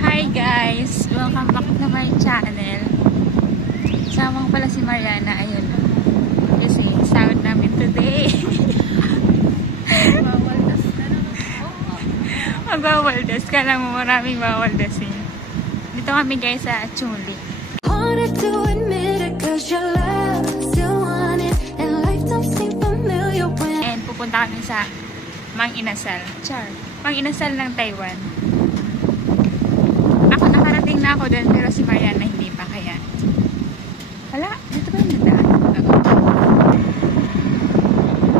Hi guys! Welcome back to my channel. Samang pala si Mariana. Ayun. Kasi sahod namin today. Magbawaldas ka lang mo. Maraming bawaldasin. Dito kami guys sa Chuli. And pupunta kami sa Mang Inasal. Char. Mang Inasal ng Taiwan. Ako nakarating na ako doon pero si Mariana hindi pa kaya. Hala, dito ba yung nadaan?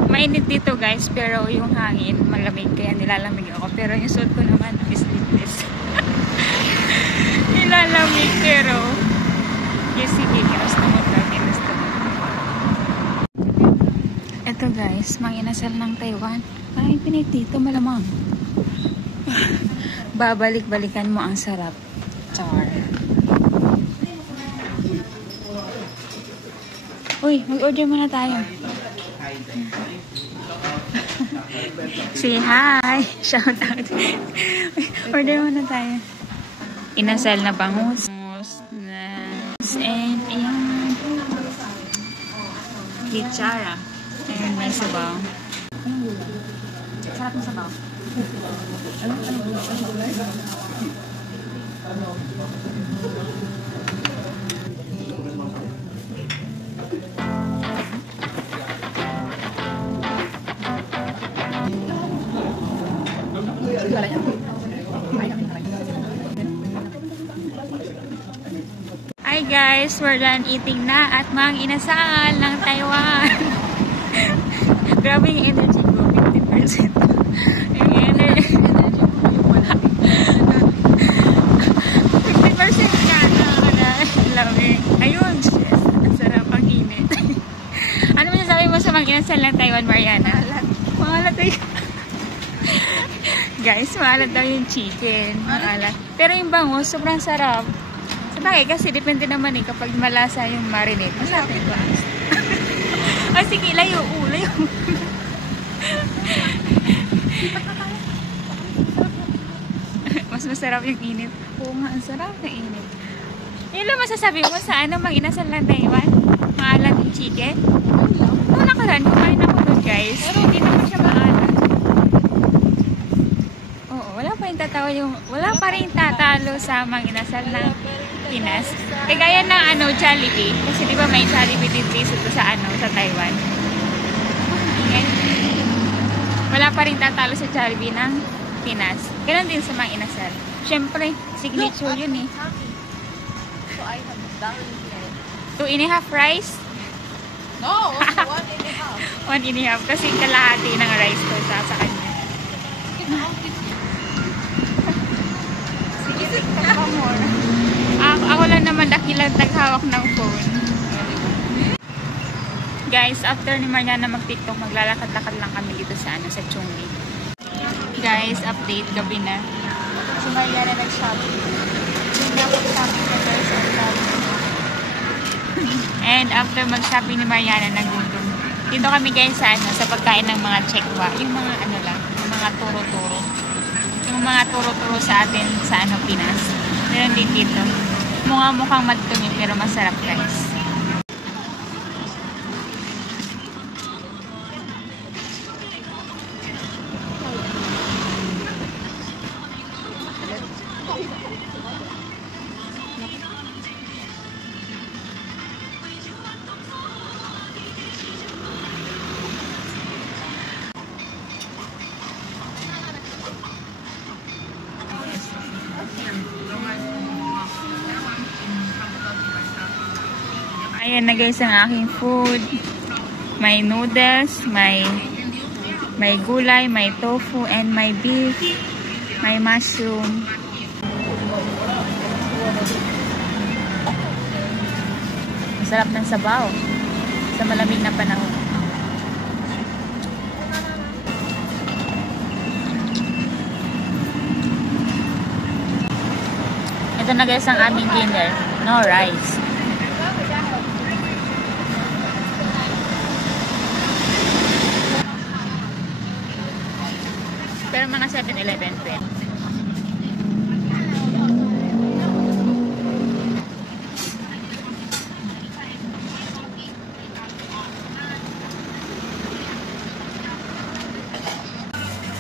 Mainit dito guys pero yung hangin malamig kaya nilalamig ako. Pero yung suot ko naman is sleeveless. Nilalamig pero yes, sige, ginusto mo to. Ito guys, Mang Inasal ng Taiwan. Parang pinit dito, malamang. Babalik-balikan mo ang sarap. Char. Uy, mag-order muna tayo. Say hi! Shout out. Order muna tayo. Inasal na bangus. And ayan. Kichara. Ayan, may sabaw. Sarap ng sabaw. Hi guys, we're done eating na at Mang Inasal ng Taiwan. Grabe yung energy ko, 50%. Yung energy. 50% nga na. Lamig. Ayun, ang sarap, ang init. Ano mo sasabi mo sa Mang Inasal ng Taiwan, Mariana? Maalat tayo. Guys, maalat daw yung chicken. Maalat. Pero yung bangus, sobrang sarap. Sabagay, kasi depende naman eh kapag malasa yung marinate. Masarap yung bangus. Oh, sige, layo. Layo. Mas masarap yung init. Oo nga, ang sarap na init. Yun lang masasabi mo sa ano, Mang Inasal ng Taiwan? Maalat yung chicken? Noong nakaraan, kumain ako doon guys. Pero hindi naman siya maalat. Oo, wala pa rin tatalo sa Mang Inasal ng Pinas. Kagaya ng ano, Jollibee. Kasi di ba may Jollibee din dito sa ano, sa Taiwan. Ayan. Wala pa rin tatalo sa Jollibee ng Pinas. Ganon din sa Mang Inasal. Siyempre, signature yun eh. So I have done here. 2.5 rice? No, 1.5. 1.5 kasi kalahati ng rice ko sa kanya. Sige, tiktok ka more. Ako lang naman dakilang taghawak ng phone. Guys, after ni Mariana mag-tiktok, maglalakad-lakad lang kami dito sa ano, sa Chongqing. Guys, update, gabi na. Si Mariana nag-shopping. Hindi na mag-shopping na guys. And after mag-shopping ni Mariana, nagutom. Dito kami guys sa ano, sa pagkain ng mga chekwa. Yung mga ano lang, yung mga turo-turo. Yung mga turo-turo sa atin sa ano, Pinas. Meron din dito. Mukhang madumi pero masarap guys. Ayan na guys ang aking food. May noodles, may gulay, may tofu, and may beef, may mushroom. Masarap ng sabaw sa malamig na panahon. Ito na guys ang aming dinner. No rice. Pero mga 7-Eleven pwede.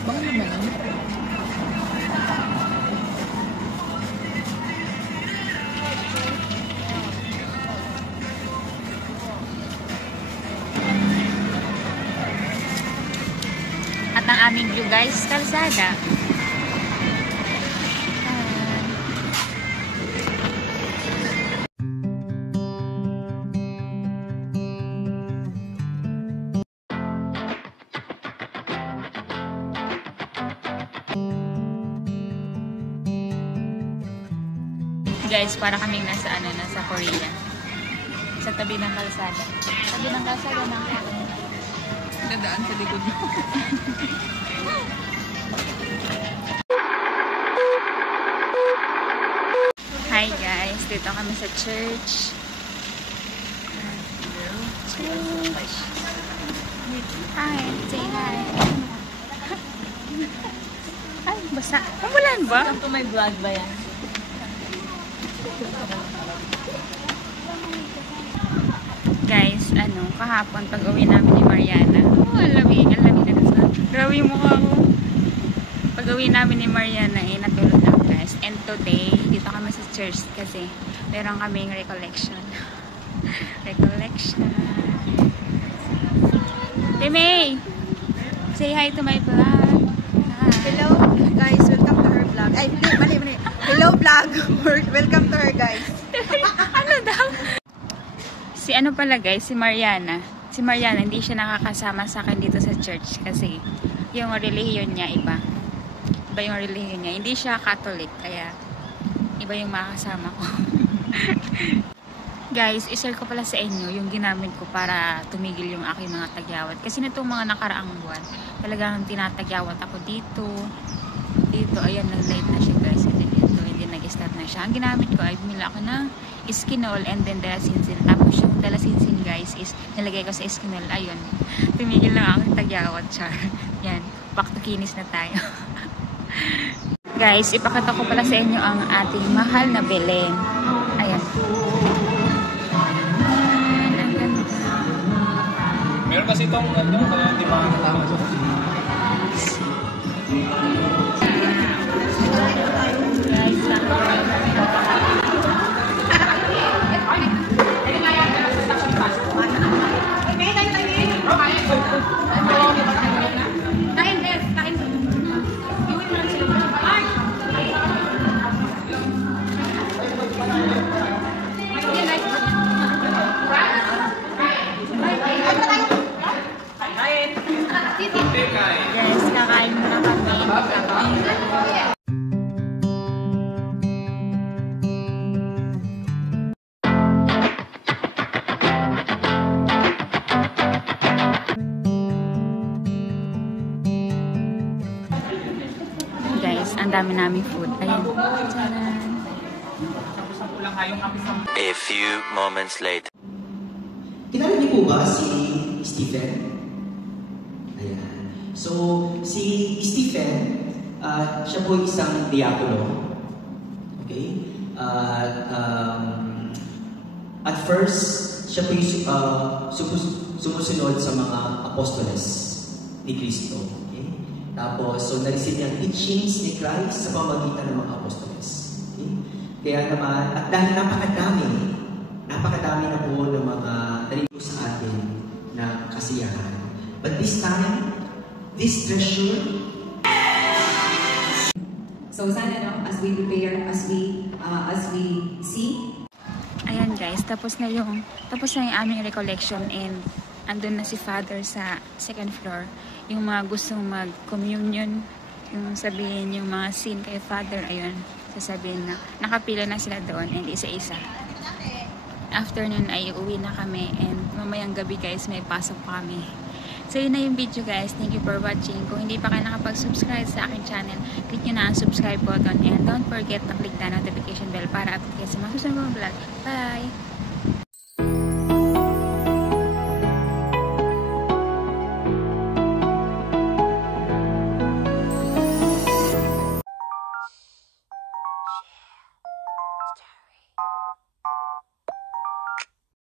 Bang naman. At ang aming view guys, kalsada. Guys, para kaming nasa nasa Korea. Sa tabi ng kalsada. Tabi ng kalsada ng Dadaan sa likod mo. Hi guys, dito kami sa church. Church. Hi, say hi. Ay, basa. Umulan ba? Ito may vlog ba yan? Guys, kahapon pag uwi namin ni Mariana. Oh, alamig na sa. Grabe yung mukha ko. Pag uwi namin ni Mariana, natulog lang guys. And today, dito kami sa church kasi meron kaming recollection. Recollection. Timmy! Say hi to my vlog. Hi. Hello guys, welcome to her vlog. Ay, mali. Hello vlog. Welcome to her guys. Ano daw? Si pala guys, si Mariana. Si Mariana, hindi siya nakakasama sa akin dito sa church kasi yung relihiyon niya iba. Iba yung relihiyon niya. Hindi siya Catholic, kaya iba yung makakasama ko. Guys, ishare ko pala sa inyo yung ginamit ko para tumigil yung aking mga tagyawat. Kasi nitong mga nakaraang buwan, talagang tinatagyawat ako dito. Dito, ayan, nag-live na siya guys. Hindi nag-start na siya. Ang ginamit ko ay bumili ako ng Iskinol and then dalasinsin. Tapos yung dalasinsin guys is nilagay ko sa Iskinol. Ayun, tumigil lang ako ng tagyawat, char. Yan, back to kinis na tayo. Guys, ipakita ko pala sa inyo ang ating mahal na Belen. Ayan. Meron kasi itong kaya hindi makakatama siya. Guys, kakain muna kami. Guys, ang dami naming food. Ayan. A few moments later. Kilala niyo po ba si Stephen? Ayan. So, si Stephen, siya po isang diakono. Okay? At first, siya po yung sumusunod sa mga apostoles ni Cristo. Okay? Tapos, so na-receive niya teachings ni Christ sa pamamagitan ng mga apostoles. Okay? Kaya naman, at dahil napakadami na po ng mga narinig sa atin na kasiyahan. But this time, this treasure. So sana as we prepare, as we see. Ayan guys, tapos na yung aming recollection and andun na si Father sa second floor. Yung mga gustong mag-communion, yung sabihin yung mga scene kay Father, ayun, sasabihin na nakapila na sila doon and isa-isa. Afternoon ay uwi na kami and mamayang gabi guys may pasok pa kami. So yun na yung video guys. Thank you for watching. Kung hindi pa kayo nakapag-subscribe sa aking channel, click nyo na ang subscribe button and don't forget to click the notification bell para update kayo sa mga susunod kong vlog. Bye!